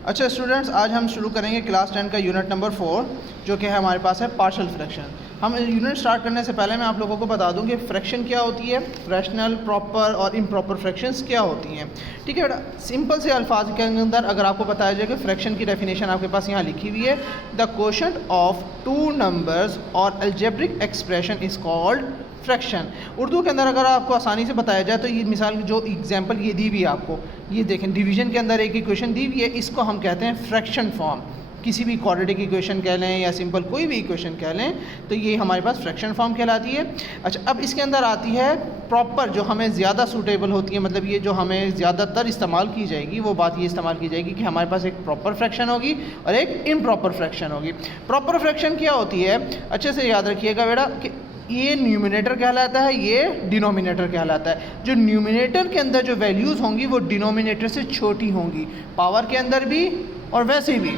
अच्छा स्टूडेंट्स, आज हम शुरू करेंगे क्लास 10 का यूनिट नंबर 4 जो कि है हमारे पास है पार्शियल फ्रैक्शन। हम यूनिट स्टार्ट करने से पहले मैं आप लोगों को बता दूं कि फ्रैक्शन क्या होती है, रैशनल, प्रॉपर और इम्प्रॉपर फ्रैक्शंस क्या होती हैं। ठीक है बेटा, सिंपल से अल्फाज के अंदर अगर आपको बताया जाए कि फ्रैक्शन की डेफिनेशन आपके पास यहाँ लिखी हुई है, the quotient of two numbers और algebraic expression is called fraction. Urdu के अंदर अगर आपको आसानी से बताया जाए तो ये मिसाल जो एग्जांपल ये दी हुई है आपको, ये देखें डिवीजन के अंदर एक इक्वेशन दी हुई है, इसको हम कहते हैं फ्रैक्शन फॉर्म। किसी भी क्वाड्रेटिक इक्वेशन कह लें या सिंपल कोई भी इक्वेशन कह लें तो ये हमारे पास फ्रैक्शन फॉर्म कहलाती है। अच्छा, अब इसके अंदर आती है प्रॉपर, जो हमें ज़्यादा सूटेबल होती है, मतलब ये जो हमें ज़्यादातर इस्तेमाल की जाएगी वो बात ये इस्तेमाल की जाएगी कि हमारे पास एक प्रॉपर फ्रैक्शन होगी और एक इम्प्रॉपर फ्रैक्शन होगी। प्रॉपर फ्रैक्शन क्या होती है, अच्छे से याद रखिएगा बेटा, कि ये न्यूमिनेटर कहलाता है, ये डिनोमिनेटर कहलाता है। जो न्यूमिनेटर के अंदर जो वैल्यूज़ होंगी वो डिनोमिनेटर से छोटी होंगी, पावर के अंदर भी और वैसे भी।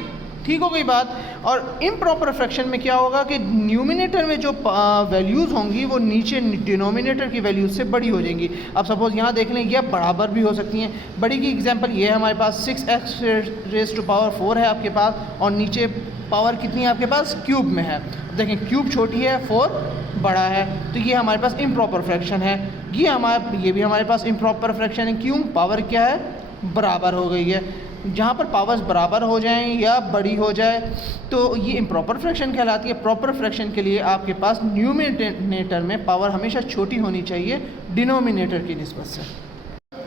ठीक हो गई बात। और इम्प्रॉपर फ्रैक्शन में क्या होगा कि न्यूमिनेटर में जो वैल्यूज़ होंगी वो नीचे डिनोमिनेटर की वैल्यूज से बड़ी हो जाएंगी। अब सपोज़ यहाँ देख लें, ये बराबर भी हो सकती हैं। बड़ी की एग्जांपल ये है, हमारे पास 6x रेज़ टू पावर 4 है आपके पास, और नीचे पावर कितनी है आपके पास, क्यूब में है। देखें, क्यूब छोटी है, 4 बड़ा है, तो ये हमारे पास इम्प्रॉपर फ्रैक्शन है। ये भी हमारे पास इम्प्रॉपर फ्रैक्शन है। क्यों? पावर क्या है, बराबर हो गई है। जहाँ पर पावर्स बराबर हो जाएं या बड़ी हो जाए तो ये इम्प्रॉपर फ्रैक्शन कहलाती है। प्रॉपर फ्रैक्शन के लिए आपके पास न्यूमिनेटर में पावर हमेशा छोटी होनी चाहिए डिनोमिनेटर की निस्बत से।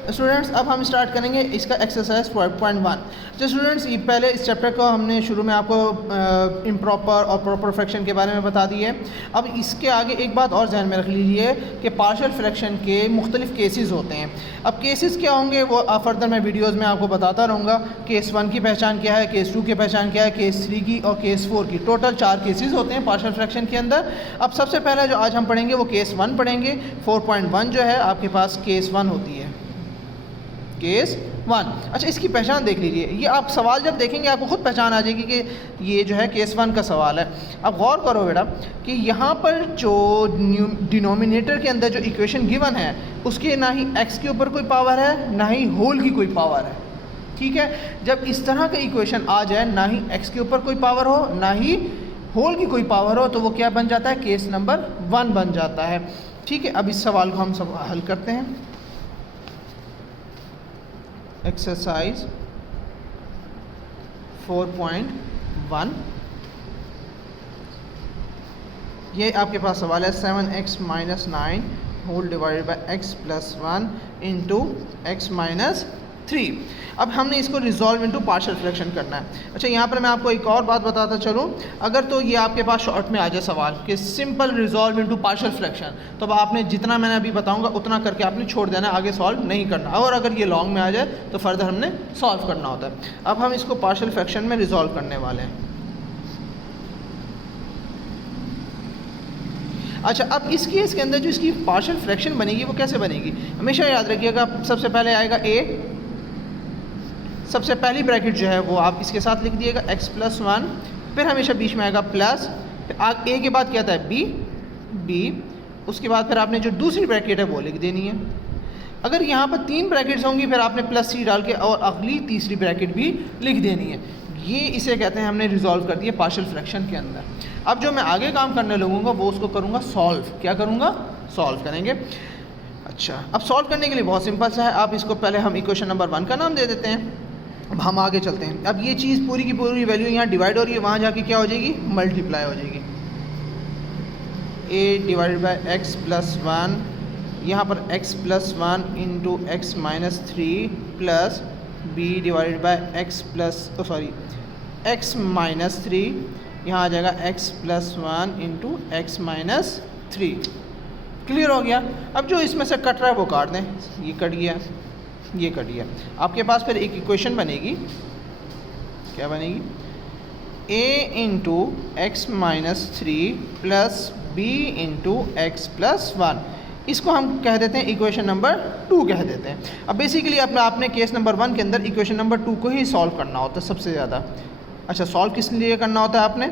स्टूडेंट्स, अब हम स्टार्ट करेंगे इसका एक्सरसाइज 5.1। तो स्टूडेंट्स, ये पहले इस चैप्टर को हमने शुरू में आपको इम्प्रॉपर और प्रॉपर फ्रैक्शन के बारे में बता दी है। अब इसके आगे एक बात और जहन में रख लीजिए कि पार्शियल फ्रैक्शन के मुख्तलिफ केसेस होते हैं। अब केसेस क्या होंगे वो फर्दर मैं वीडियोज़ में आपको बताता रहूँगा। केस 1 की पहचान क्या है, केस 2 की पहचान क्या है, केस 3 की और केस 4 की। टोटल 4 केसेस होते हैं पार्शियल फ्रैक्शन के अंदर। अब सबसे पहले जो आज हम पढ़ेंगे वो केस 1 पढ़ेंगे। 4.1 जो है आपके पास केस 1 होती है, केस 1। अच्छा, इसकी पहचान देख लीजिए। ये आप सवाल जब देखेंगे आपको खुद पहचान आ जाएगी कि ये जो है केस 1 का सवाल है। अब गौर करो बेटा कि यहाँ पर जो डिनोमिनेटर के अंदर जो इक्वेशन गिवन है उसके ना ही x के ऊपर कोई पावर है ना ही होल की कोई पावर है। ठीक है, जब इस तरह का इक्वेशन आ जाए, ना ही x के ऊपर कोई पावर हो ना ही होल की कोई पावर हो, तो वो क्या बन जाता है, केस नंबर 1 बन जाता है। ठीक है, अब इस सवाल को हम सब हल करते हैं। एक्सरसाइज 4.1, ये आपके पास सवाल है 7x - 9 whole divided by x + 1 into x - 3। अब हमने इसको रिजॉल्व इनटू पार्शियल फ्रैक्शन करना है। अच्छा, यहाँ पर मैं आपको एक और बात बताता चलूँ, अगर तो ये आपके पास शॉर्ट में आ जाए सवाल कि simple resolve into partial fraction, तो आपने जितना मैंने अभी बताऊँगा उतना करके आपने छोड़ देना, आगे सॉल्व नहीं करना। और अगर ये लॉन्ग में आ जाए तो फर्दर हमने सॉल्व करना होता है। अब हम इसको पार्शियल फ्रैक्शन में रिजॉल्व करने वाले हैं। अच्छा, अब इस केस के अंदर जो इसकी पार्शियल फ्रैक्शन बनेगी वो कैसे बनेगी, हमेशा याद रखिएगा। सबसे पहले आएगा a, सबसे पहली ब्रैकेट जो है वो आप इसके साथ लिख दिएगा x + 1, फिर हमेशा बीच में आएगा प्लस, a के बाद क्या आता है b, उसके बाद फिर आपने जो दूसरी ब्रैकेट है वो लिख देनी है। अगर यहाँ पर 3 ब्रैकेट्स होंगी फिर आपने +c डाल के और अगली तीसरी ब्रैकेट भी लिख देनी है। ये इसे कहते हैं हमने रिजॉल्व कर दिया पार्शियल फ्रैक्शन के अंदर। अब जो मैं आगे काम करने लगूंगा वो उसको करूँगा सॉल्व। क्या करूँगा, सॉल्व करेंगे। अच्छा, अब सॉल्व करने के लिए बहुत सिंपल सा है। आप इसको पहले हम इक्वेशन नंबर 1 का नाम दे देते हैं। अब हम आगे चलते हैं। अब ये चीज़ पूरी की पूरी वैल्यू यहाँ डिवाइड हो रही है, वहाँ जाके क्या हो जाएगी, मल्टीप्लाई हो जाएगी। a डिवाइडेड बाई x + 1, यहाँ पर x + 1 into x - 3 plus b divided by x - 3, यहाँ आ जाएगा x + 1 इंटू x - 3। क्लियर हो गया। अब जो इसमें से कट रहा है वो काट दें, ये कट गया, ये कट गया। आपके पास फिर एक इक्वेशन बनेगी, क्या बनेगी, a into x - 3 plus b into x + 1। इसको हम कह देते हैं इक्वेशन नंबर 2 कह देते हैं। अब बेसिकली आपने केस नंबर 1 के अंदर इक्वेशन नंबर 2 को ही सॉल्व करना होता है सबसे ज़्यादा। अच्छा, सॉल्व किस लिए करना होता है, आपने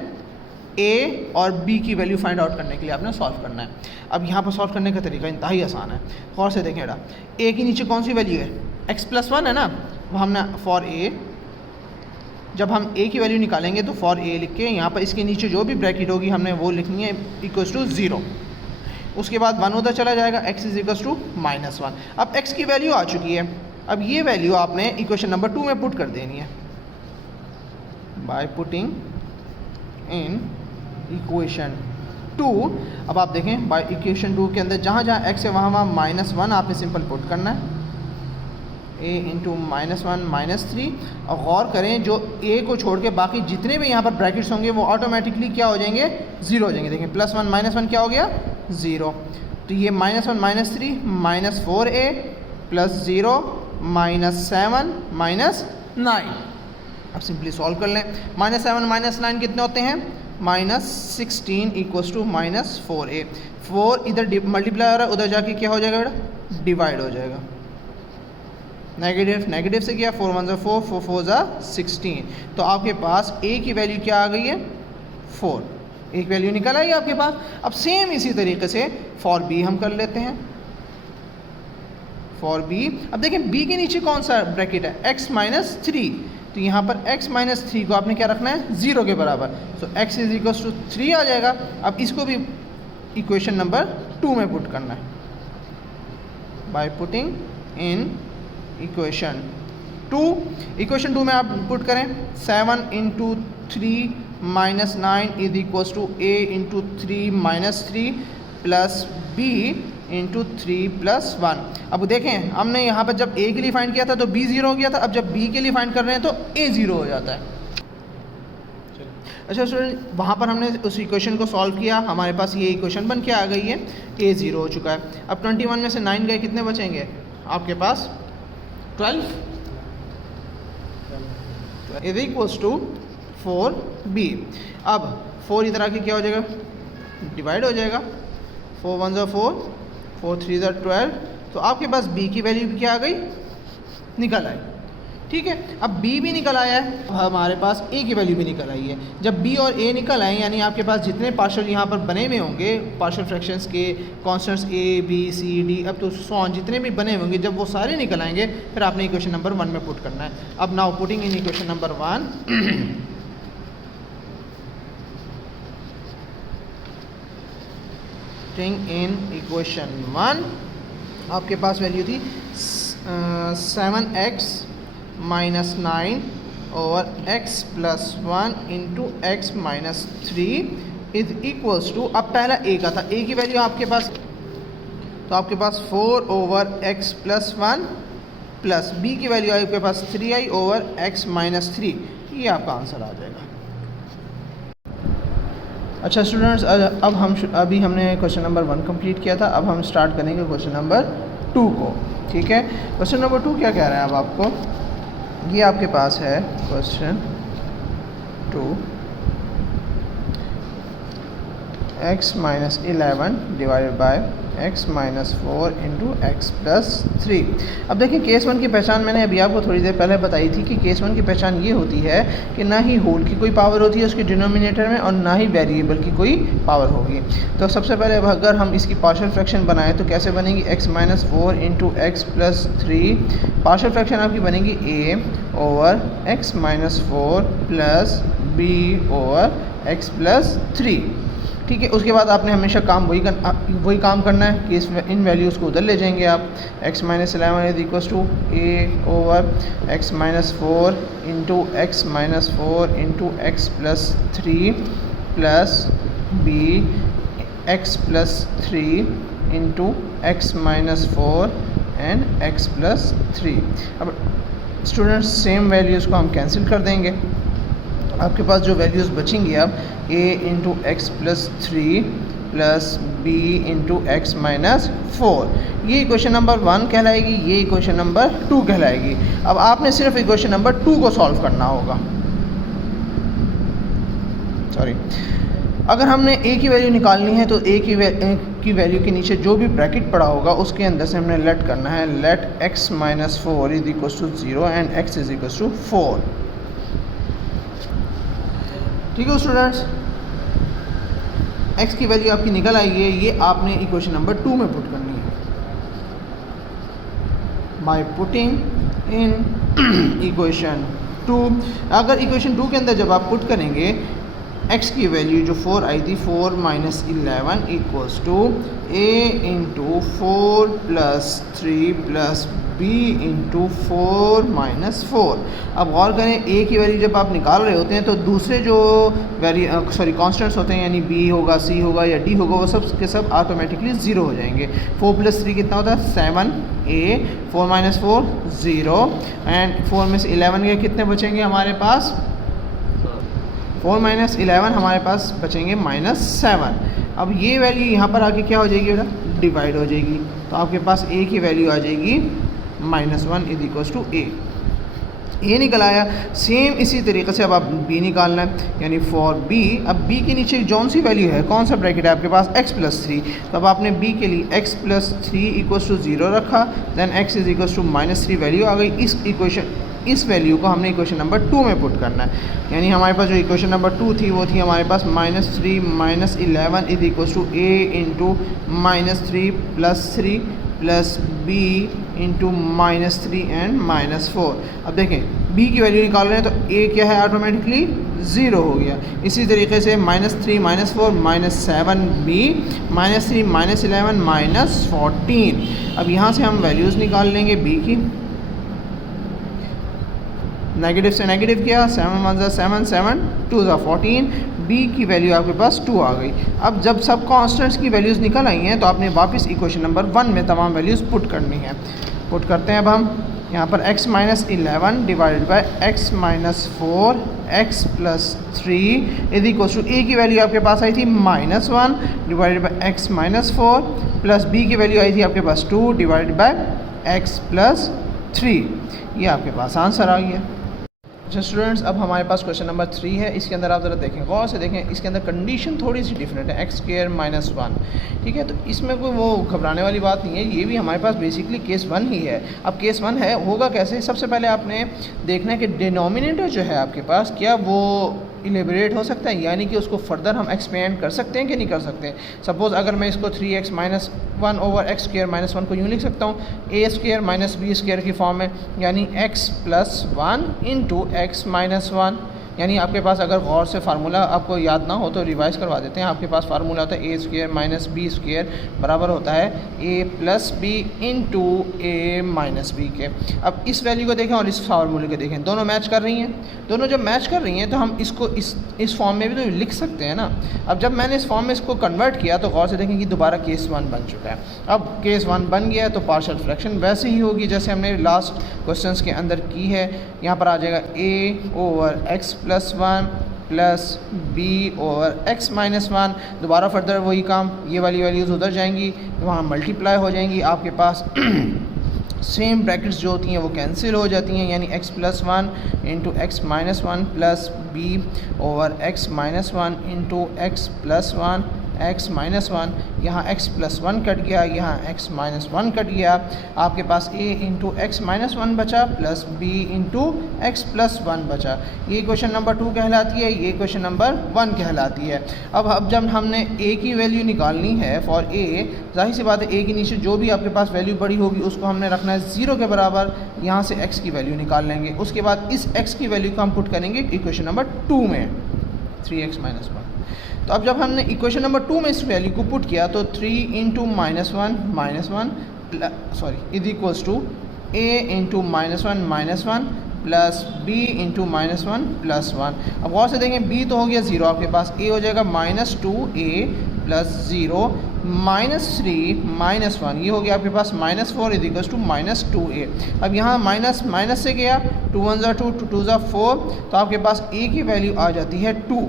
a और b की वैल्यू फाइंड आउट करने के लिए आपने सॉल्व करना है। अब यहाँ पर सॉल्व करने का तरीका इंतहाई आसान है। गौर से देखें बेटा, a के नीचे कौन सी वैल्यू है, x + 1 है ना, वो हमने फॉर a जब हम a की वैल्यू निकालेंगे तो फॉर a लिख के यहाँ पर इसके नीचे जो भी ब्रैकेट होगी हमने वो लिखनी है इक्वल्स टू 0। उसके बाद 1 उधर चला जाएगा, x इज इक्वल्स टू -1। अब x की वैल्यू आ चुकी है, अब ये वैल्यू आपने इक्वेशन नंबर 2 में पुट कर देनी है बाय पुटिंग इन इक्वेशन 2। अब आप देखें बाय इक्वेशन 2 के अंदर जहाँ जहाँ x है वहाँ वहाँ -1 आपने सिंपल पुट करना है, a इंटू -1 -3। और गौर करें जो a को छोड़ के बाकी जितने भी यहाँ पर ब्रैकेट्स होंगे वो ऑटोमेटिकली क्या हो जाएंगे, 0 हो जाएंगे। देखें +1 -1 क्या हो गया, 0। तो ये -1 -3 -4a +0 -7 -9। अब सिंपली सॉल्व कर लें। -7 -9 कितने होते हैं, -16 इक्वल्स टू -4a। 4 इधर मल्टीप्लाई हो रहा है, उधर जाके क्या हो जाएगा बेटा, डिवाइड हो जाएगा। नेगेटिव नेगेटिव से क्या, 4 1 4 4 4 16। तो आपके पास a की वैल्यू क्या आ गई है, 4। एक वैल्यू निकल आई आपके पास। अब सेम इसी तरीके से फॉर b हम कर लेते हैं। फॉर b, अब देखें b के नीचे कौन सा ब्रैकेट है, x -3। तो यहाँ पर x -3 को आपने क्या रखना है, 0 के बराबर। तो x इज इक्वल्स टू 3 आ जाएगा। अब इसको भी इक्वेशन नंबर 2 में पुट करना है by putting in equation 2। Equation 2 में आप पुट करें 7 into 3 -9 is equals to a into 3 -3 plus b into 3 + 1। अब देखें हमने यहाँ पर जब a के लिए फाइंड किया था तो b 0 हो गया था, अब जब b के लिए फाइंड कर रहे हैं तो a 0 हो जाता है। अच्छा स्टूडेंट, वहाँ पर हमने उस इक्वेशन को सॉल्व किया, हमारे पास ये इक्वेशन बन के आ गई है, a 0 हो चुका है। अब 21 में से 9 गए, कितने बचेंगे आपके पास, 12 इज इक्वल्स टू 4b। अब 4 इधर आके क्या हो जाएगा, डिवाइड हो जाएगा। 4 1 4 4 3 12। तो आपके पास b की वैल्यू भी क्या आ गई, निकल आई। ठीक है, अब b भी निकल आया है, अब हमारे पास a की वैल्यू भी निकल आई है। जब b और a निकल आए यानी आपके पास जितने पार्शियल यहाँ पर बने हुए होंगे पार्शियल फ्रैक्शंस के constants a b c d अब तो सो ऑन जितने भी बने होंगे, जब वो सारे निकल आएंगे फिर आपने इक्वेशन नंबर 1 में पुट करना है। अब now putting in equation number 1 in equation 1 आपके पास वैल्यू थी 7x -9 और x + 1 into x -3 is equals to, अब पहला a का था, a की वैल्यू आपके पास, तो आपके पास 4/x + 1 प्लस b की वैल्यू आपके पास 3i/x -3। ये आपका आंसर आ जाएगा। अच्छा स्टूडेंट्स, अभी हमने क्वेश्चन नंबर 1 कंप्लीट किया था, अब हम स्टार्ट करेंगे क्वेश्चन नंबर 2 को। ठीक है, क्वेश्चन नंबर 2 क्या कह रहे हैं अब आपको, ये आपके पास है question 2, x - 11 divided by x - 4 into x + 3। अब देखिए केस 1 की पहचान मैंने अभी आपको थोड़ी देर पहले बताई थी कि केस 1 की पहचान ये होती है कि ना ही होल की कोई पावर होती है उसके डिनोमिनेटर में और ना ही वेरिएबल की कोई पावर होगी। तो सबसे पहले अब अगर हम इसकी पार्शियल फ्रैक्शन बनाएं तो कैसे बनेगी, x - 4 into x + 3। Partial fraction आपकी बनेगी a/x - 4 प्लस b/x + 3। ठीक है, उसके बाद आपने हमेशा काम वही काम करना है कि इन वैल्यूज़ को उधर ले जाएंगे आप। x - 11 is equals to a/x - 4 into x - 4 into x + 3 plus b/x + 3 into x - 4 and x + 3। अब स्टूडेंट्स सेम वैल्यूज़ को हम कैंसिल कर देंगे। आपके पास जो वैल्यूज़ बचेंगी अब a into x + 3 plus b into x - 4, ये इक्वेशन नंबर 1 कहलाएगी, ये इक्वेशन नंबर 2 कहलाएगी। अब आपने सिर्फ इक्वेशन नंबर 2 को सॉल्व करना होगा। सॉरी, अगर हमने a की वैल्यू निकालनी है तो a की वैल्यू के नीचे जो भी ब्रैकेट पड़ा होगा उसके अंदर से हमने लेट करना है, let x - 4 is equals to 0 and x is equals to 4। ठीक है स्टूडेंट्स, x की वैल्यू आपकी निकल आई है, ये आपने इक्वेशन नंबर 2 में पुट करनी है बाय पुटिंग इन इक्वेशन 2। अगर इक्वेशन 2 के अंदर जब आप पुट करेंगे x की वैल्यू जो 4 आई थी 4 minus 11 equals to a into 4 plus 3 plus b into 4 minus 4। अब गौर करें a की वैल्यू जब आप निकाल रहे होते हैं तो दूसरे जो कॉन्स्टेंट्स होते हैं यानी b होगा, c होगा या d होगा वो सब के सब ऑटोमेटिकली ज़ीरो हो जाएंगे। 4 प्लस 3 कितना होता है 7a, 4 माइनस 4 0 एंड 4 में से 11 के कितने बचेंगे हमारे पास 4 माइनस 11 हमारे पास बचेंगे -7। अब ये वैल्यू यहाँ पर आके क्या हो जाएगी बेटा डिवाइड हो जाएगी, तो आपके पास a की वैल्यू आ जाएगी -1 इज इक्वल्स टू a। ये निकल आया। सेम इसी तरीके से अब आप b निकालना है यानी फॉर b। अब b के नीचे जौन सी वैल्यू है कौन सा ब्रैकेट है आपके पास x प्लस 3, तो अब आपने b के लिए x प्लस 3 इक्वल्स टू 0 रखा, then x is equals to -3 value आ गई। इस वैल्यू को हमने इक्वेशन नंबर 2 में पुट करना है, यानी हमारे पास जो इक्वेशन नंबर 2 थी वो थी हमारे पास -3 minus 11 is equals to a into -3 plus 3 plus b into -3 and -4। अब देखें b की वैल्यू निकाल रहे हैं तो a क्या है ऑटोमेटिकली 0 हो गया। इसी तरीके से -3 -4 -7b -3 -11 -14। अब यहाँ से हम वैल्यूज़ निकाल लेंगे b की। नेगेटिव से नेगेटिव किया 7 1 7 7 2 14, b की वैल्यू आपके पास 2 आ गई। अब जब सब कॉन्स्टेंट्स की वैल्यूज़ निकल आई हैं तो आपने वापस इक्वेशन नंबर 1 में तमाम वैल्यूज़ पुट करनी है। पुट करते हैं अब हम यहाँ पर x minus 11 divided by x minus 4 x plus 3 is equal to a की वैल्यू आपके पास आई थी -1 divided by x minus 4 plus b की वैल्यू आई थी आपके पास 2 डिवाइडेड बाई x प्लस 3। ये आपके पास आंसर आ गया। अच्छा स्टूडेंट्स, अब हमारे पास क्वेश्चन नंबर 3 है। इसके अंदर आप ज़रा देखें, गौर से देखें, इसके अंदर कंडीशन थोड़ी सी डिफरेंट है, x स्क्वायर माइनस 1। ठीक है, तो इसमें कोई वो घबराने वाली बात नहीं है, ये भी हमारे पास बेसिकली केस 1 ही है। अब केस 1 है, होगा कैसे? सबसे पहले आपने देखना है कि डिनोमिनेटर जो है आपके पास क्या वो इलेबरेट हो सकता है, यानी कि उसको फर्दर हम एक्सपेंड कर सकते हैं कि नहीं कर सकते। सपोज़ अगर मैं इसको 3x minus 1 over x square minus 1 को यूँ लिख सकता हूँ a square minus b square की फॉर्म में, यानी x plus 1 into x minus 1। यानी आपके पास अगर गौर से फार्मूला आपको याद ना हो तो रिवाइज़ करवा देते हैं। आपके पास फार्मूला होता है a square minus b square बराबर होता है a plus b into a minus b के। अब इस वैल्यू को देखें और इस फार्मूले को देखें, दोनों मैच कर रही हैं। दोनों जब मैच कर रही हैं तो हम इसको इस फॉर्म में भी तो लिख सकते हैं ना। अब जब मैंने इस फॉर्म में इसको कन्वर्ट किया तो गौर से देखें कि दोबारा केस 1 बन चुका है। अब केस 1 बन गया तो पार्शियल फ्रैक्शन वैसे ही होगी जैसे हमने लास्ट क्वेश्चंस के अंदर की है। यहाँ पर आ जाएगा a over x plus 1 plus b over x minus 1। दोबारा फर्दर वही काम, ये वाली वैल्यूज़ उधर जाएंगी, वहाँ मल्टीप्लाई हो जाएंगी। आपके पास सेम ब्रैकेट्स जो होती हैं वो कैंसिल हो जाती हैं, यानी x plus 1 into x minus 1 plus b over x minus 1 into x plus 1 x minus 1। यहाँ x प्लस 1 कट गया, यहाँ x माइनस 1 कट गया। आपके पास a इंटू एक्स माइनस 1 बचा plus b into x plus 1 बचा। ये क्वेश्चन नंबर 2 कहलाती है, ये क्वेश्चन नंबर 1 कहलाती है। अब जब हमने a की वैल्यू निकालनी है फॉर a, जाहिर सी बात है a के नीचे जो भी आपके पास वैल्यू बड़ी होगी उसको हमने रखना है 0 के बराबर। यहाँ से x की वैल्यू निकाल लेंगे, उसके बाद इस x की वैल्यू को हम पुट करेंगे इक्वेशन नंबर 2 में 3x माइनस 1। तो अब जब हमने इक्वेशन नंबर 2 में इस वैल्यू को पुट किया तो 3 into minus 1 is equals to a into minus 1 plus b into minus 1 plus 1। अब गौर से देखें b तो हो गया 0, आपके पास a हो जाएगा -2a प्लस 0 -3 माइनस 1, ये हो गया आपके पास -4 इज इक्वल्स टू -2a। अब यहाँ माइनस से गया 2 1 2 2 2 4, तो आपके पास a की वैल्यू आ जाती है 2।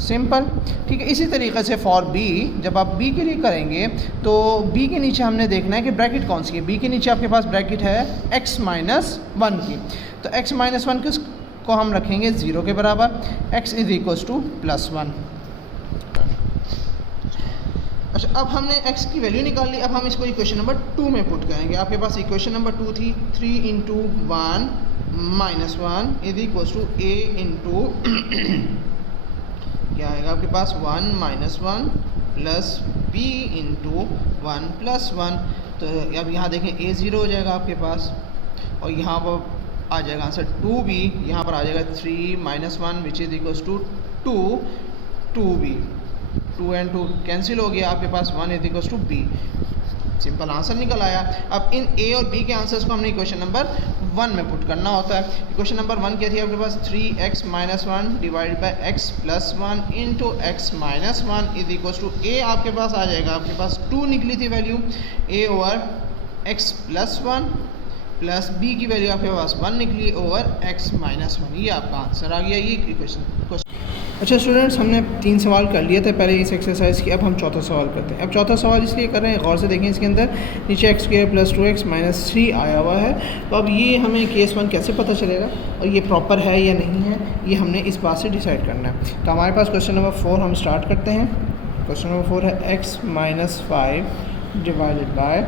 सिंपल, ठीक है। इसी तरीके से फॉर b, जब आप b के लिए करेंगे तो b के नीचे हमने देखना है कि ब्रैकेट कौन सी है। b के नीचे आपके पास ब्रैकेट है x माइनस 1 की, तो x माइनस 1 को हम रखेंगे 0 के बराबर, x is equals two plus 1। अच्छा, अब हमने x की वैल्यू निकाल ली। अब हम इसको इक्वेशन नंबर 2 में पुट करेंगे। आपके पास इक्वेशन नंबर 2 थी 3 into 1 minus 1 is equals to a into क्या आएगा आपके पास 1 minus 1 plus b into 1 plus 1। तो अब यहाँ देखें a 0 हो जाएगा आपके पास, और यहाँ पर आ जाएगा आंसर 2b। यहाँ पर आ जाएगा 3 minus 1 which is equals to 2, 2b। 2 and 2 cancel हो गया, आपके पास 1 is equals to b। Simple answer निकल आया। अब इन ए और बी के आंसर्स को हमने इक्वेशन नंबर 1 में पुट करना होता है। इक्वेशन नंबर 1 क्या थी आपके पास, 3x minus 1 divide by x plus 1 into x minus 1 is equals to A आपके पास आ जाएगा, आपके पास 2 निकली थी value, A over x plus 1 plus B की वैल्यू आपके पास 1 निकली ओवर x माइनस 1। ये आपका आंसर आ गया, ये इक्वेशन। अच्छा स्टूडेंट्स, हमने 3 सवाल कर लिए थे पहले इस एक्सरसाइज की। अब हम चौथा सवाल करते हैं। अब चौथा सवाल इसलिए कर रहे हैं, गौर से देखें, इसके अंदर नीचे x square plus 2x minus 3 आया हुआ है। तो अब ये हमें केस 1 कैसे पता चलेगा और ये प्रॉपर है या नहीं है, ये हमने इस बात से डिसाइड करना है। तो हमारे पास क्वेश्चन नंबर 4 हम स्टार्ट करते हैं। क्वेश्चन नंबर 4 है x minus 5 divided by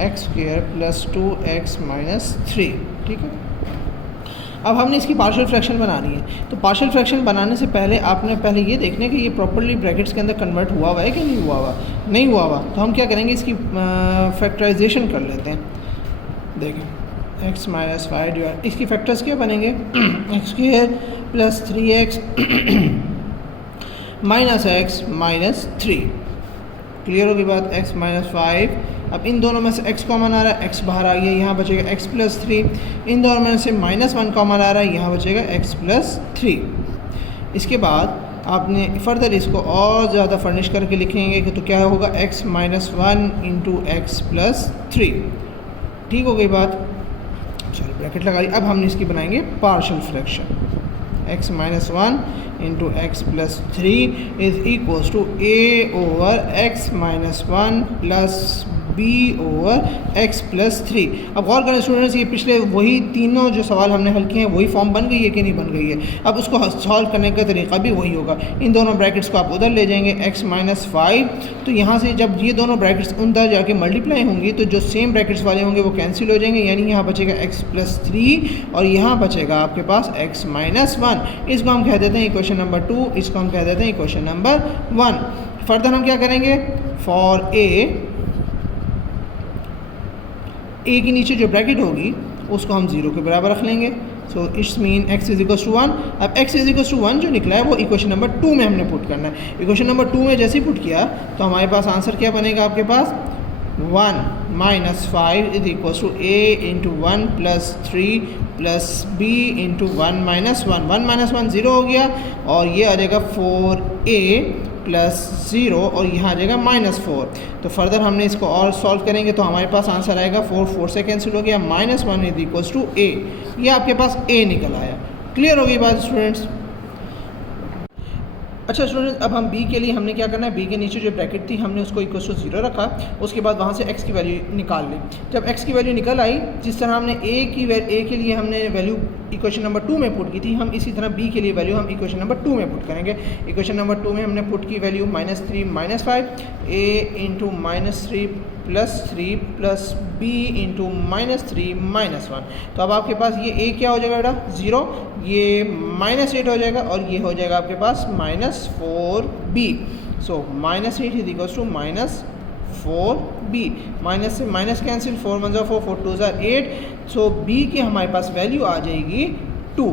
x square plus 2x minus 3। ठीक है, अब हमने इसकी पार्शियल फ्रैक्शन बनानी है। तो पार्शियल फ्रैक्शन बनाने से पहले आपने पहले ये देखना है कि ये प्रॉपर्ली ब्रैकेट्स के अंदर कन्वर्ट हुआ हुआ है कि नहीं हुआ हुआ। नहीं हुआ हुआ तो हम क्या करेंगे, इसकी फैक्टराइजेशन कर लेते हैं। देखें, x माइनस 5 डिवाइड, इसकी फैक्टर्स क्या बनेंगे, x square plus 3x minus x minus 3। Clear होगी बात, x माइनस 5। अब इन दोनों में से x कॉमन आ रहा है, x बाहर आ गया, यहाँ बचेगा x प्लस 3। इन दोनों में से माइनस 1 कॉमन आ रहा है, यहाँ बचेगा x प्लस 3। इसके बाद आपने फर्दर इसको और ज़्यादा फर्निश करके लिखेंगे कि तो क्या होगा, x minus 1 into x plus 3। ठीक हो गई बात, चलो ब्रैकेट लगाई। अब हम इसकी बनाएंगे partial fraction. x minus 1 into x plus 3 is equals to a over x minus 1 plus b over x plus 3। अब गौर करें स्टूडेंट्स, ये पिछले वही तीनों जो सवाल हमने हल किए हैं वही फॉर्म बन गई है कि नहीं बन गई है। अब उसको सॉल्व करने का तरीका भी वही होगा। इन दोनों ब्रैकेट्स को आप उधर ले जाएंगे, x माइनस 5। तो यहाँ से जब ये दोनों ब्रैकेट्स उधर जाके मल्टीप्लाई होंगी तो जो सेम ब्रैकेट्स वाले होंगे वो कैंसिल हो जाएंगे, यानी यहाँ बचेगा x प्लस 3 और यहाँ बचेगा आपके पास x माइनस 1। इसको हम कह देते हैं इक्वेशन नंबर 2, इसको हम कह देते हैं इक्वेशन नंबर 1। फर्दर हम क्या करेंगे, फॉर ए के नीचे जो ब्रैकेट होगी उसको हम 0 के बराबर रख लेंगे। So it's mean x is equal to 1। अब x इज इक्वल टू 1 जो निकला है वो इक्वेशन नंबर 2 में हमने पुट करना है। इक्वेशन नंबर 2 में जैसे ही पुट किया तो हमारे पास आंसर क्या बनेगा, आपके पास 1 minus 5 is equal to a into 1 plus 3 plus b into 1 minus 1। 1 minus 1 0 हो गया और ये आ जाएगा 4a प्लस 0 और यहाँ आ जाएगा माइनस 4। तो फर्दर हमने इसको और सॉल्व करेंगे तो हमारे पास आंसर आएगा 4 से कैंसिल हो गया, minus 1 is equals to a। ये आपके पास a निकल आया। क्लियर हो गई बात स्टूडेंट्स। अच्छा स्टूडेंट्स, अब हम b के लिए हमने क्या करना है, b के नीचे जो ब्रैकेट थी हमने उसको इक्वल टू 0 रखा, उसके बाद वहाँ से x की वैल्यू निकाल ली। जब x की वैल्यू निकल आई, जिस तरह हमने a के लिए हमने वैल्यू इक्वेशन नंबर 2 में पुट की थी, हम इसी तरह b के लिए वैल्यू हम इक्वेशन नंबर 2 में पुट करेंगे। इक्वेशन नंबर 2 में हमने पुट की value -3 -5 a into -3 plus 3 plus b into -3 -1। तो अब आपके पास ये a क्या हो जाएगा बेटा, 0, ये -8 हो जाएगा और ये हो जाएगा आपके पास -4b। So -8 is equals to -4b। Minus से माइनस कैंसिल, 4 1 4 4 2 8। सो b की हमारे पास वैल्यू आ जाएगी 2।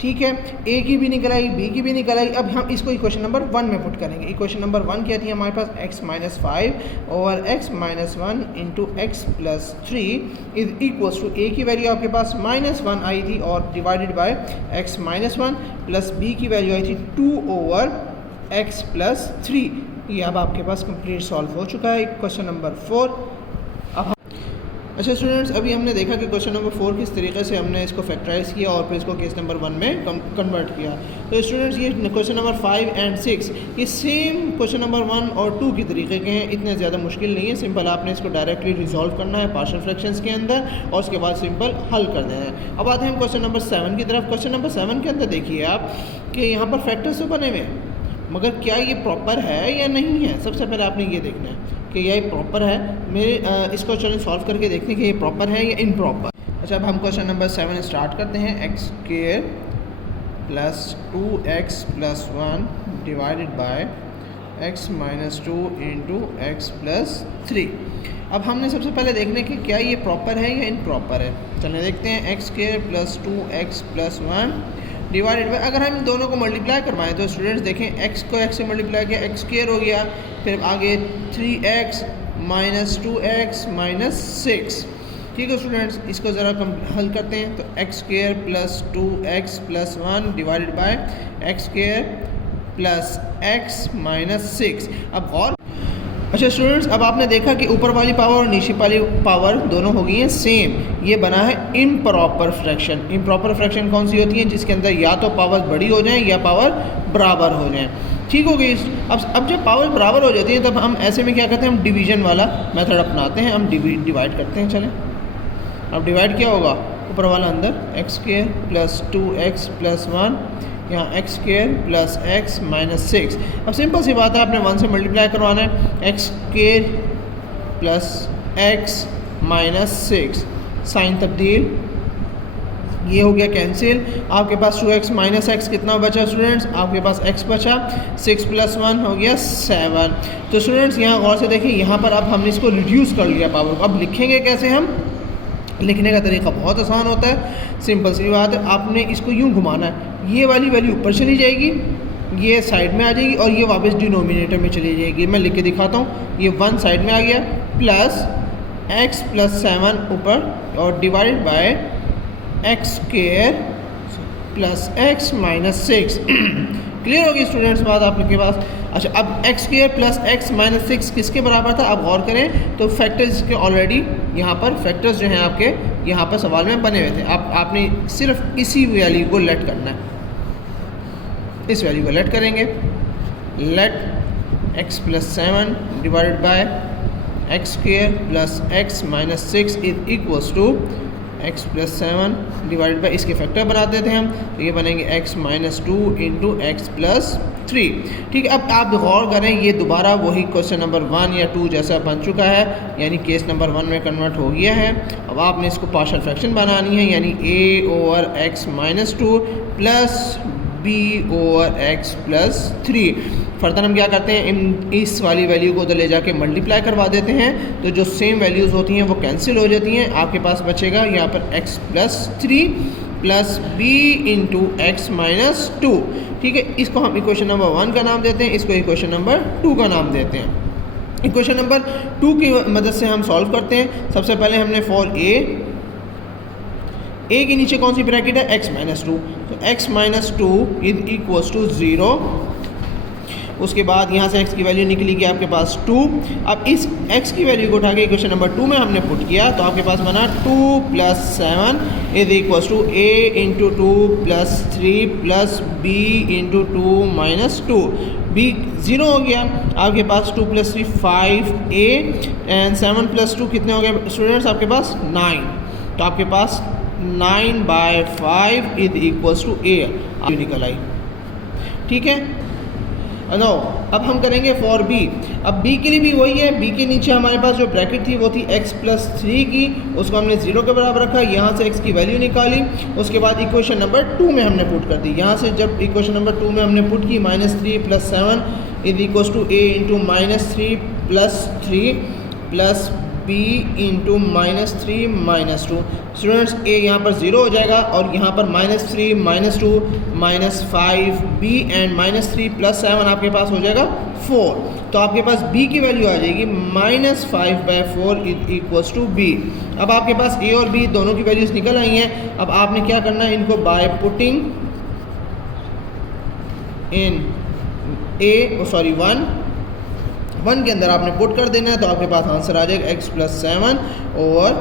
ठीक है, a की भी निकल आई, b की भी निकल आई। अब हम इसको इक्वेशन नंबर 1 में पुट करेंगे। इक्वेशन नंबर 1 क्या थी हमारे पास, x minus 5 over x minus 1 into x plus 3 is equals to a की वैल्यू आपके पास -1 आई थी और divided by x minus 1 plus b की वैल्यू आई थी 2 ओवर x प्लस 3। ये अब आपके पास कंप्लीट सॉल्व हो चुका है क्वेश्चन नंबर 4। अच्छा स्टूडेंट्स, अभी हमने देखा कि क्वेश्चन नंबर 4 किस तरीके से हमने इसको फैक्टराइज किया और फिर इसको केस नंबर 1 में कन्वर्ट किया। तो स्टूडेंट्स, ये क्वेश्चन नंबर 5 एंड 6 ये सेम क्वेश्चन नंबर 1 और 2 की तरीके के हैं, इतने ज़्यादा मुश्किल नहीं है। सिंपल आपने इसको डायरेक्टली रिजॉल्व करना है पार्शियल फ्रैक्शंस के अंदर और उसके बाद सिंपल हल कर देना है। अब आते हैं हम क्वेश्चन नंबर 7 की तरफ। क्वेश्चन नंबर 7 के अंदर देखिए आप कि यहाँ पर फैक्टर्स तो बने हुए हैं, मगर क्या ये प्रॉपर है या नहीं है, सबसे पहले आपने ये देखना है कि ये प्रॉपर है। मेरे इसको चलें सॉल्व करके देखते हैं कि ये प्रॉपर है या इनप्रॉपर। अच्छा, अब हम क्वेश्चन नंबर 7 स्टार्ट करते हैं। X square plus 2x plus 1 divided by x minus 2 into x plus 3। अब हमने सबसे पहले देखने कि क्या ये प्रॉपर है या इम्प्रॉपर है। चलिए देखते हैं। X square plus 2x plus 1 divided by, अगर हम इन दोनों को मल्टीप्लाई करवाएं तो स्टूडेंट्स देखें x को x से मल्टीप्लाई किया एक्स स्क्वायर हो गया, फिर आगे 3x माइनस 2x माइनस 6। ठीक है स्टूडेंट्स, इसको ज़रा कम हल करते हैं तो x square plus 2x plus 1 divided by x square plus x minus 6। अब और अच्छा स्टूडेंट्स, अब आपने देखा कि ऊपर वाली पावर और नीचे वाली पावर दोनों हो गई हैं सेम। ये बना है इम्प्रॉपर फ्रैक्शन। इम्प्रॉपर फ्रैक्शन कौन सी होती है? जिसके अंदर या तो पावर बड़ी हो जाए या पावर बराबर हो जाए। ठीक हो गई। अब जब पावर बराबर हो जाती है तब हम ऐसे में क्या करते हैं, हम डिवीज़न वाला मेथड अपनाते हैं, हम डिवाइड करते हैं। चलें, अब डिवाइड क्या होगा, ऊपर वाला अंदर x square plus 2x plus 1, यहाँ x square plus x minus 6। अब सिंपल सी बात है, आपने 1 से मल्टीप्लाई करवाना है। X square plus x minus 6, sign तब्दील, ये हो गया कैंसिल। आपके पास 2x माइनस x कितना बचा स्टूडेंट्स? आपके पास x बचा, 6 प्लस 1 हो गया 7। तो स्टूडेंट्स यहाँ गौर से देखिए, यहाँ पर अब हमने इसको रिड्यूस कर लिया पावर को। अब लिखेंगे कैसे? हम लिखने का तरीका बहुत आसान होता है, सिंपल सी बात है। आपने इसको यूँ घुमाना है, ये वाली वैल्यू ऊपर चली जाएगी, ये साइड में आ जाएगी और ये वापस डिनोमिनेटर में चली जाएगी। मैं लिख के दिखाता हूँ। ये 1 साइड में आ गया, प्लस x प्लस 7 ऊपर और divided by x square plus x minus 6। Clear होगी स्टूडेंट्स बात आपके पास? अच्छा, अब x square plus x minus 6 किसके बराबर था? आप गौर करें तो फैक्टर्स के ऑलरेडी यहाँ पर फैक्टर्स जो हैं आपके यहाँ पर सवाल में बने हुए थे। आपने सिर्फ इसी वैल्यू को लेट करना है, इस वैल्यू को लेट करेंगे। Let x plus 7 divided by x square plus x minus 6 is equals to x plus 7 divided by, इसके फैक्टर बना देते हैं हम, तो ये बनेंगे x minus 2 into x plus 3। ठीक है, अब आप गौर करें, ये दोबारा वही क्वेश्चन नंबर 1 या 2 जैसा बन चुका है, यानी केस नंबर 1 में कन्वर्ट हो गया है। अब आपने इसको पार्शियल फ्रैक्शन बनानी है, यानी a over x minus 2 plus b over x plus 3। Further हम क्या करते हैं, इस वाली वैल्यू को उधर ले जाके मल्टीप्लाई करवा देते हैं, तो जो सेम वैल्यूज़ होती हैं वो कैंसिल हो जाती हैं। आपके पास बचेगा यहाँ पर x plus 3 plus b into x minus 2। ठीक है, इसको हम इक्वेशन नंबर 1 का नाम देते हैं, इसको इक्वेशन नंबर 2 का नाम देते हैं। इक्वेशन नंबर 2 की मदद से हम सॉल्व करते हैं। सबसे पहले हमने फॉर a के नीचे कौन सी ब्रैकेट है? x माइनस 2, तो x minus 2 is equals to 0। उसके बाद यहाँ से x की वैल्यू निकली गई आपके पास 2। अब इस x की वैल्यू को उठा के इक्वेशन नंबर 2 में हमने पुट किया, तो आपके पास बना 2 plus 7 is equals to a into 2 plus 3 plus b into 2 minus 2। b 0 हो गया। आपके पास 2 प्लस 3 5a एंड 7 प्लस 2 कितने हो गए स्टूडेंट्स? आपके पास 9। तो आपके पास 9/5 इज इक्वल्स टू a निकल आई। ठीक है, नो अब हम करेंगे फॉर b। अब b के लिए भी वही है, b के नीचे हमारे पास जो ब्रैकेट थी वो थी x प्लस 3 की, उसको हमने 0 के बराबर रखा, यहाँ से x की वैल्यू निकाली। उसके बाद इक्वेशन नंबर 2 में हमने पुट कर दी। यहाँ से जब इक्वेशन नंबर 2 में हमने पुट की, -3 plus 7 is equals to a into -3 plus 3 plus b into -3 minus 2। Students a यहाँ पर 0 हो जाएगा और यहाँ पर -3 -2 -5 b एंड -3 प्लस 7 आपके पास हो जाएगा 4। तो आपके पास b की वैल्यू आ जाएगी -5/4 इज इक्वल्स टू b। अब आपके पास a और b दोनों की वैल्यूज निकल आई हैं। अब आपने क्या करना है, इनको बाय पुटिंग इन वन के अंदर आपने पुट कर देना है, तो आपके पास आंसर आ जाएगा x plus 7 over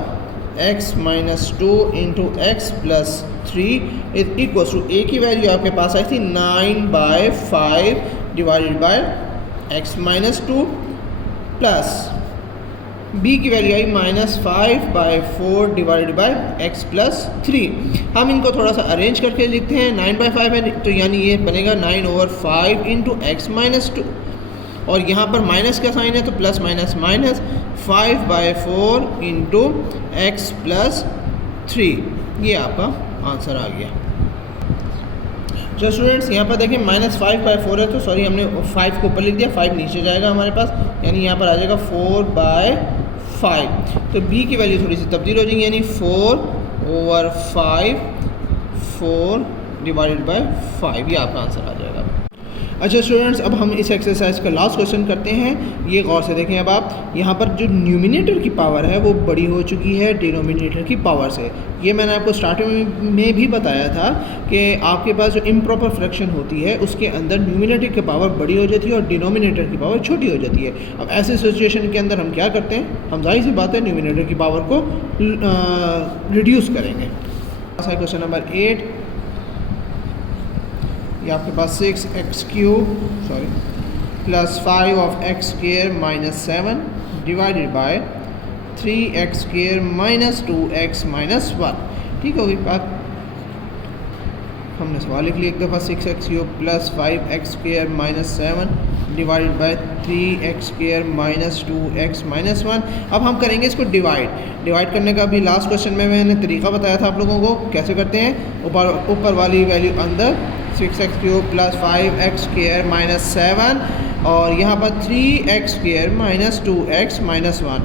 x minus 2 into x plus 3 is equals to a की वैल्यू आपके पास आई थी 9/5 divided by x minus 2 plus b की वैल्यू आई -5/4 डिवाइडेड बाय x प्लस 3। हम इनको थोड़ा सा अरेंज करके लिखते हैं। 9/5 है तो यानी ये बनेगा 9/5 इंटू एक्स माइनस 2 और यहाँ पर माइनस का साइन है तो plus minus minus 5/4 into x plus 3। ये आपका आंसर आ गया। जो स्टूडेंट्स यहाँ पर देखें -5/4 है, तो सॉरी हमने 5 को ऊपर लिख दिया, 5 नीचे जाएगा हमारे पास, यानी यहाँ पर आ जाएगा 4/4 5। तो b की वैल्यू थोड़ी सी तब्दील हो जाएगी, यानी 4/5, 4 डिवाइडेड बाय 5, ये आपका आंसर आ जाएगा। अच्छा स्टूडेंट्स, अब हम इस एक्सरसाइज का लास्ट क्वेश्चन करते हैं। ये गौर से देखें, अब आप यहाँ पर जो न्यूमिनेटर की पावर है वो बड़ी हो चुकी है डिनोमिनेटर की पावर से। ये मैंने आपको स्टार्टिंग में भी बताया था कि आपके पास जो इम्प्रॉपर फ्रैक्शन होती है उसके अंदर न्यूमिनेटर की पावर बड़ी हो जाती है और डिनोमिनेटर की पावर छोटी हो जाती है। अब ऐसे सिचुएशन के अंदर हम क्या करते हैं, हम जाहिर सी बात है न्यूमिनेटर की पावर को रिड्यूस करेंगे। क्वेश्चन नंबर 8, ये आपके पास 6x³ plus 5 of x² minus 7 divided by 3x² minus 2x minus 1। ठीक होगी बात। हमने सवाल लिख लिया एक दफ़ा 6x³ plus 5x² minus 7 divided by 3x² minus 2x minus 1। अब हम करेंगे इसको डिवाइड करने का। भी लास्ट क्वेश्चन में मैंने तरीका बताया था आप लोगों को कैसे करते हैं। ऊपर वाली वैल्यू अंदर 6x³ प्लस 5x² माइनस 7 और यहाँ पर 3x² माइनस 2x माइनस 1।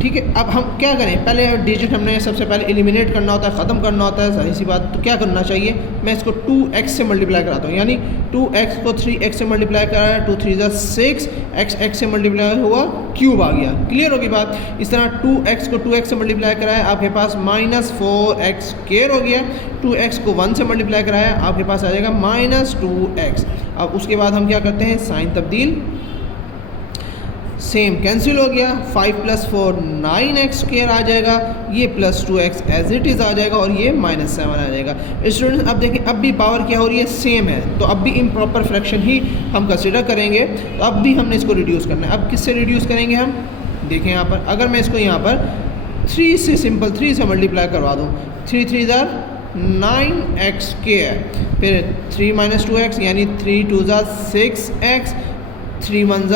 ठीक है, अब हम क्या करें, पहले डिजिट हमने सबसे पहले एलिमिनेट करना होता है, ख़त्म करना होता है, सही सी बात। तो क्या करना चाहिए, मैं इसको 2x से मल्टीप्लाई कराता हूँ, यानी 2x को 3x से मल्टीप्लाई कराया, 2 3 6, x से मल्टीप्लाई हुआ, क्यूब आ गया। क्लियर होगी बात। इस तरह 2x को 2x से मल्टीप्लाई कराया, आपके पास माइनस 4x² हो गया। 2x को 1 से मल्टीप्लाई कराया, आपके पास आ जाएगा माइनस 2x। अब उसके बाद हम क्या करते हैं, साइन तब्दील, सेम कैंसिल हो गया। 5 + 4 9x² आ जाएगा, ये plus 2x as it is आ जाएगा और ये माइनस 7 आ जाएगा। स्टूडेंट्स अब देखें, अब भी पावर क्या हो रही है, सेम है। तो अब भी इम्प्रॉपर फ्रैक्शन ही हम कंसिडर करेंगे। तो अब भी हमने इसको रिड्यूस करना है। अब किससे रिड्यूस करेंगे हम, देखें यहाँ पर, अगर मैं इसको यहाँ पर 3 से सिंपल 3 से मल्टीप्लाई करवा दूँ, 3 3 9x², फिर 3 माइनस 2x यानी 3 2 6x, 3 1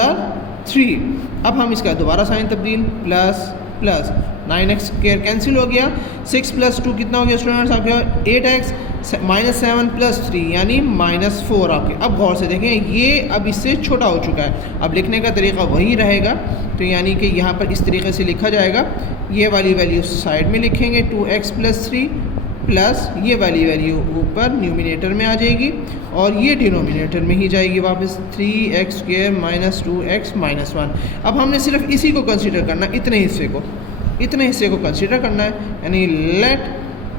3। अब हम इसका दोबारा साइन तब्दील, प्लस 9x² कैंसिल हो गया। 6 + 2 कितना हो गया स्टूडेंट्स, आपके 8x माइनस 7 + 3 यानी माइनस 4 आपके। अब गौर से देखें, ये अब इससे छोटा हो चुका है। अब लिखने का तरीका वही रहेगा, तो यानी कि यहाँ पर इस तरीके से लिखा जाएगा। ये वाली वैल्यू साइड में लिखेंगे 2x + 3 प्लस ये वाली वैल्यू ऊपर न्यूमिनेटर में आ जाएगी और ये डिनोमिनेटर में ही जाएगी वापस, 3x² माइनस 2x माइनस 1। अब हमने सिर्फ इसी को कंसीडर करना, इतने हिस्से को कंसीडर करना है, यानी let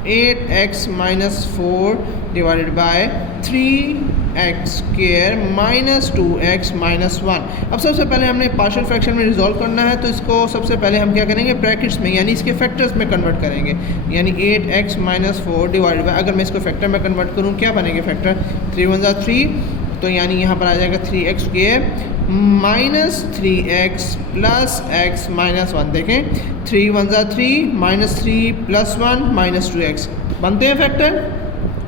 8x minus 4 divided by 3x² minus 2x minus 1। अब सबसे पहले हमने पार्शियल फ्रैक्शन में रिजॉल्व करना है, तो इसको सबसे पहले हम क्या करेंगे, ब्रैकेट्स में यानी इसके फैक्टर्स में कन्वर्ट करेंगे। यानी 8x माइनस 4 डिवाइडेड बाय, अगर मैं इसको फैक्टर में कन्वर्ट करूँ क्या बनेंगे फैक्टर, 3 1 3, तो यानी यहाँ पर आ जाएगा 3x² minus 3x plus x minus 1। देखें 3 1 3 माइनस 3 प्लस 1 माइनस 2x बनते हैं फैक्टर।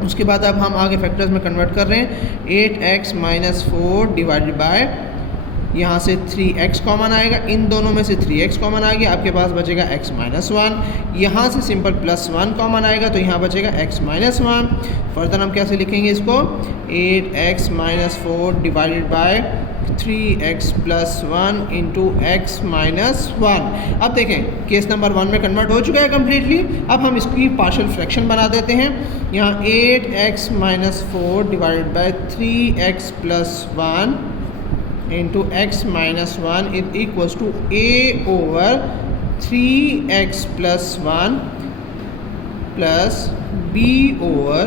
उसके बाद अब हम आगे फैक्टर्स में कन्वर्ट कर रहे हैं। 8x माइनस 4 डिवाइडेड बाय, यहाँ से 3x कॉमन आएगा, इन दोनों में से 3x कॉमन आ गया, आपके पास बचेगा x माइनस 1। यहाँ से सिंपल प्लस 1 कॉमन आएगा, तो यहाँ बचेगा x माइनस 1। फर्दर हम कैसे लिखेंगे इसको, 8x minus 4 divided by 3x plus 1 into x minus 1। अब देखें केस नंबर 1 में कन्वर्ट हो चुका है कम्प्लीटली। अब हम इसकी पार्शियल फ्रैक्शन बना देते हैं। यहाँ 8x minus 4 divided by 3x plus 1 into x minus 1 is equals to a over 3x plus 1 plus b over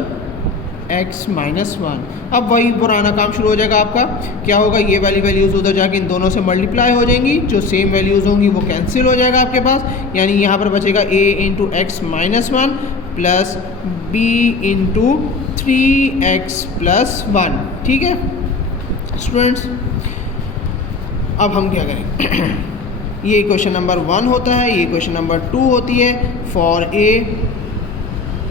x minus 1। अब वही पुराना काम शुरू हो जाएगा आपका। क्या होगा, ये वाली वैल्यूज़ उधर जाके इन दोनों से मल्टीप्लाई हो जाएंगी, जो सेम वैल्यूज़ होंगी वो कैंसिल हो जाएगा आपके पास, यानी यहाँ पर बचेगा a into x minus 1 plus b into 3x plus 1। ठीक है स्टूडेंट्स, अब हम क्या करें, ये क्वेश्चन नंबर 1 होता है, ये क्वेश्चन नंबर 2 होती है। फॉर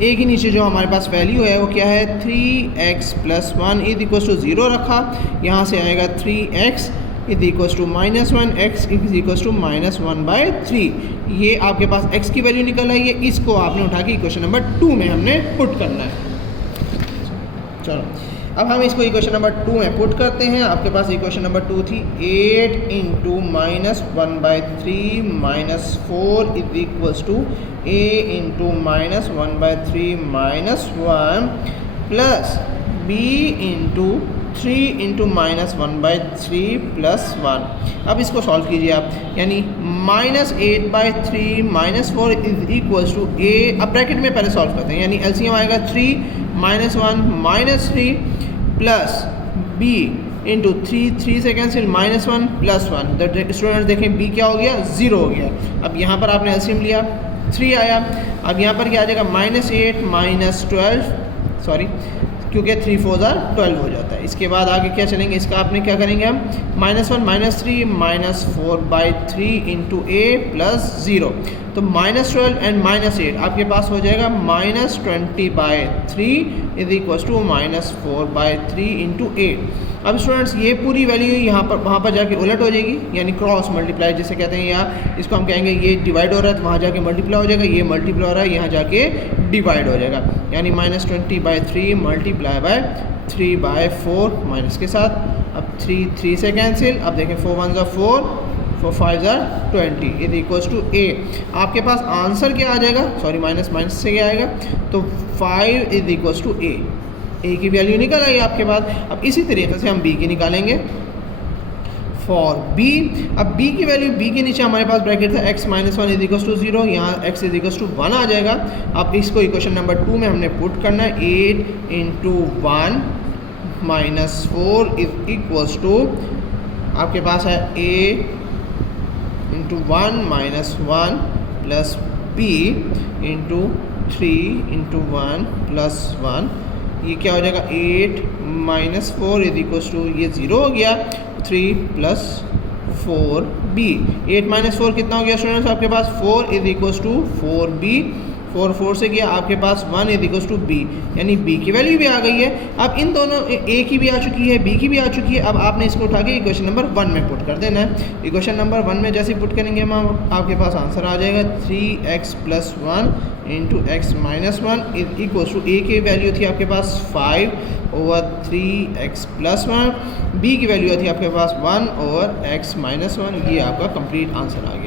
ए के नीचे जो हमारे पास वैल्यू है वो क्या है, 3x plus 1 is equals to 0 रखा। यहाँ से आएगा 3x is equals to minus 1, x is equals to minus 1/3। ये आपके पास x की वैल्यू निकल आई है, इसको आपने उठा के क्वेश्चन नंबर 2 में हमने पुट करना है। चलो अब हम इसको इक्वेशन नंबर 2 में पुट करते हैं। आपके पास इक्वेशन नंबर 2 थी 8 into -1/3 -4 is equals to a into -1/3 -1 plus b into 3 into -1/3 plus 1। अब इसको सॉल्व कीजिए आप, यानी -8/3 -4 इज इक्वल्स टू a। अब ब्रैकेट में पहले सॉल्व करते हैं, यानी एलसीएम आएगा 3 -1 -3 प्लस b इंटू 3 से कैंसिल -1 प्लस 1। स्टूडेंट्स देखें b क्या हो गया, 0 हो गया। अब यहाँ पर आपने एलसीएम लिया 3 आया। अब यहाँ पर क्या आ जाएगा -8 -12 सॉरी, क्योंकि 3 4 12 हो जाता है। इसके बाद आगे क्या चलेंगे, इसका आपने क्या करेंगे हम -1 -3 -4/3 इंटू a प्लस 0। तो -12 एंड -8 आपके पास हो जाएगा -20/3 इज इक्वल्स टू -4/3 इंटू 8। अब स्टूडेंट्स ये पूरी वैल्यू यहाँ पर वहाँ पर जाके उलट हो जाएगी, यानी क्रॉस मल्टीप्लाई जिसे कहते हैं, या इसको हम कहेंगे ये डिवाइड हो रहा है तो वहाँ जाके मल्टीप्लाई हो जाएगा, ये मल्टीप्लाई हो रहा है यहाँ जाके डिवाइड हो जाएगा, यानी -20/3 मल्टीप्लाई बाय 3/4 माइनस के साथ। अब 3 से कैंसिल, अब देखें 4 1 4 4 5 20 इज इक्वल्स टू a। आपके पास आंसर क्या आ जाएगा, सॉरी माइनस से क्या आएगा, तो 5 इज इक्वल्स टू a की वैल्यू निकल आई आपके पास। अब इसी तरीके से हम b की निकालेंगे फॉर b। अब b की वैल्यू, b के नीचे हमारे पास ब्रैकेट था x -1 इज इक्वल्स टू 0, यहाँ x इज इक्वल्स टू 1 आ जाएगा। अब इसको इक्वेशन नंबर 2 में हमने पुट करना है, 8 इंटू 1 -4 इज इक्वल्स टू आपके पास है a into 1 -1 plus b into 3 into 1 plus 1। ये क्या हो जाएगा 8 -4 इज इक्वल्स टू, ये 0 हो गया, 3 प्लस 4b। 8 -4 कितना हो गया स्टूडेंट्स आपके पास, 4 इज इक्वल्स टू 4b। 4 से गया आपके पास 1 इज इक्वल्स टू b, यानी b की वैल्यू भी आ गई है। अब इन दोनों a की भी आ चुकी है, b की भी आ चुकी है। अब आपने इसको उठा के इक्वेशन नंबर 1 में पुट कर देना है। इक्वेशन नंबर 1 में जैसे पुट करेंगे हम, आपके पास आंसर आ जाएगा 3x + 1 into x -1 is equals to, a की वैल्यू थी आपके पास 5/3x + 1, b की वैल्यू थी आपके पास 1/x -1। ये आपका कंप्लीट आंसर आ गया।